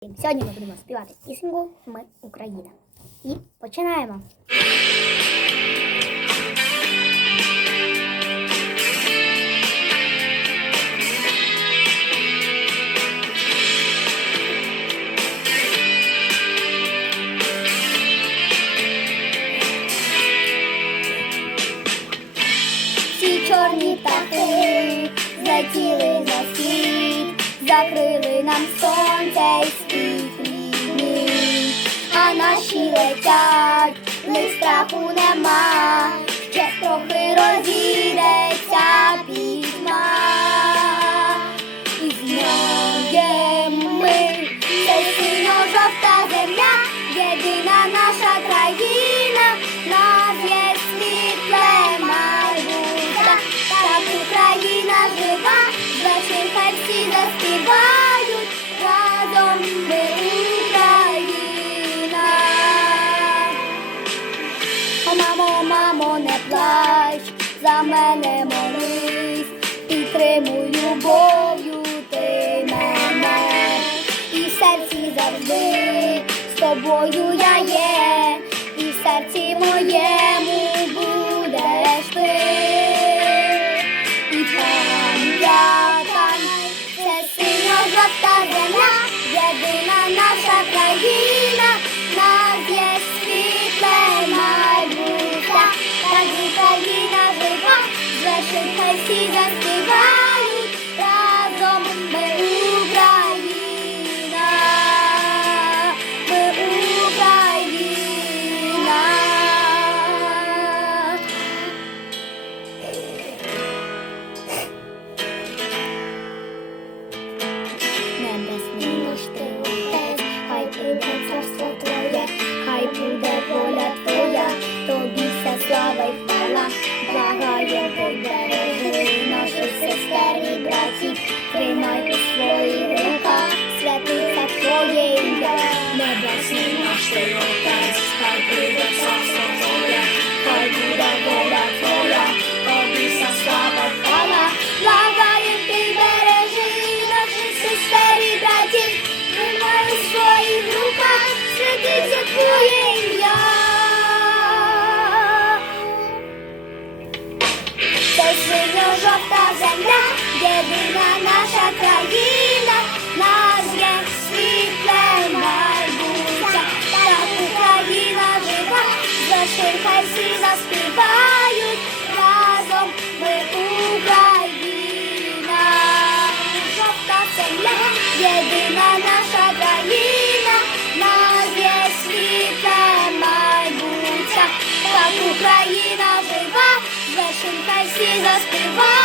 Сьогодні ми будемо співати пісеньку Ми Україна. І починаємо. Всі чорні птахи світ, закрили нам сонце і світ а наші летять, ні страху нема, ще трохи розійдеться мамо, не плач, за мене молись, підтримуй любов'ю ти мене, і в серці завжди з тобою я є, і в серці моєму будеш ти. І пам'ятай, це синьо-жовта земля, єдина наша країна, Because he's a giver. stay just be.